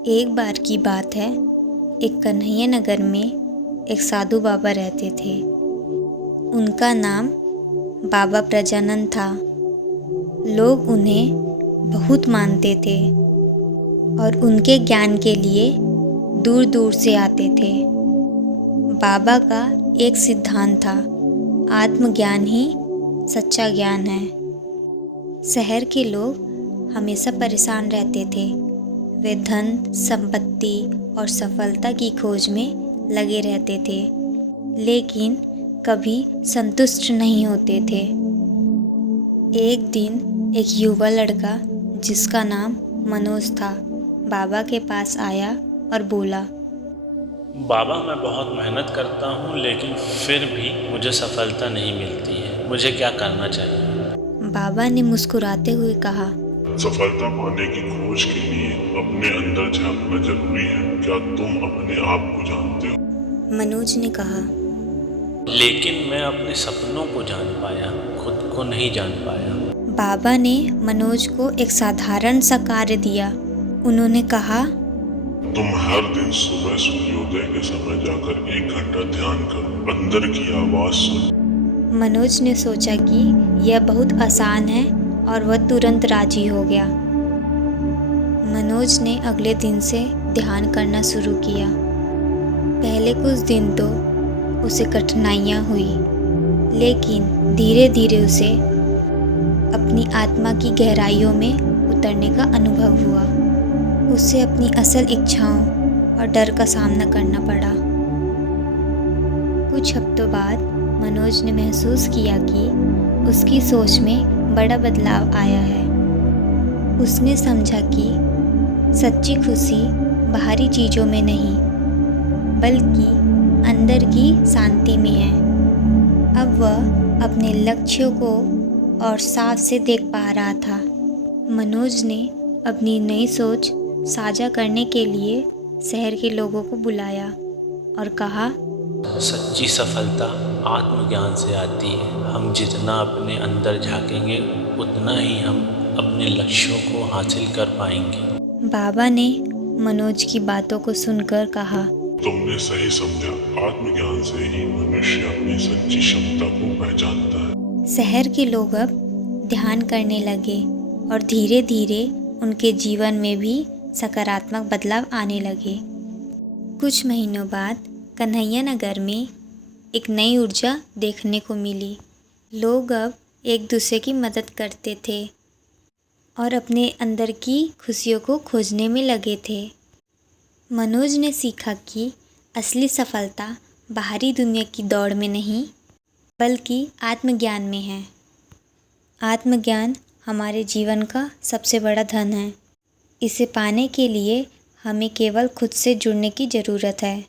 एक बार की बात है, एक कन्हैया नगर में एक साधु बाबा रहते थे। उनका नाम बाबा प्रजानंद था। लोग उन्हें बहुत मानते थे और उनके ज्ञान के लिए दूर दूर से आते थे। बाबा का एक सिद्धांत था, आत्मज्ञान ही सच्चा ज्ञान है। शहर के लोग हमेशा परेशान रहते थे। वे धन, संपत्ति और सफलता की खोज में लगे रहते थे, लेकिन कभी संतुष्ट नहीं होते थे। एक दिन एक युवा लड़का जिसका नाम मनोज था, बाबा के पास आया और बोला, बाबा, मैं बहुत मेहनत करता हूँ लेकिन फिर भी मुझे सफलता नहीं मिलती है। मुझे क्या करना चाहिए? बाबा ने मुस्कुराते हुए कहा, सफलता पाने की खोज के लिए अपने अंदर झांकना जरूरी है। क्या तुम अपने आप को जानते हो? मनोज ने कहा। लेकिन मैं अपने सपनों को जान पाया, खुद को नहीं जान पाया। बाबा ने मनोज को एक साधारण सा कार्य दिया। उन्होंने कहा, तुम हर दिन सुबह सूर्योदय के समय जाकर 1 घंटा ध्यान करो, अंदर की आवाज सुनो। मनोज ने सोचा कि यह बहुत आसान है और वह तुरंत राजी हो गया। मनोज ने अगले दिन से ध्यान करना शुरू किया। पहले कुछ दिन तो उसे कठिनाइयाँ हुई, लेकिन धीरे धीरे उसे अपनी आत्मा की गहराइयों में उतरने का अनुभव हुआ। उसे अपनी असल इच्छाओं और डर का सामना करना पड़ा। कुछ हफ्तों बाद मनोज ने महसूस किया कि उसकी सोच में बड़ा बदलाव आया है। उसने समझा कि सच्ची खुशी बाहरी चीज़ों में नहीं, बल्कि अंदर की शांति में है। अब वह अपने लक्ष्यों को और साफ से देख पा रहा था। मनोज ने अपनी नई सोच साझा करने के लिए शहर के लोगों को बुलाया और कहा, सच्ची सफलता आत्मज्ञान से आती है। हम जितना अपने अंदर झांकेंगे उतना ही हम अपने लक्ष्यों को हासिल कर पाएंगे। बाबा ने मनोज की बातों को सुनकर कहा, तुमने सही समझा, आत्मज्ञान से ही मनुष्य अपनी सच्ची क्षमता को पहचानता है। शहर के लोग अब ध्यान करने लगे और धीरे धीरे उनके जीवन में भी सकारात्मक बदलाव आने लगे। कुछ महीनों बाद कन्हैया नगर में एक नई ऊर्जा देखने को मिली। लोग अब एक दूसरे की मदद करते थे और अपने अंदर की खुशियों को खोजने में लगे थे। मनोज ने सीखा कि असली सफलता बाहरी दुनिया की दौड़ में नहीं, बल्कि आत्मज्ञान में है। आत्मज्ञान हमारे जीवन का सबसे बड़ा धन है। इसे पाने के लिए हमें केवल खुद से जुड़ने की ज़रूरत है।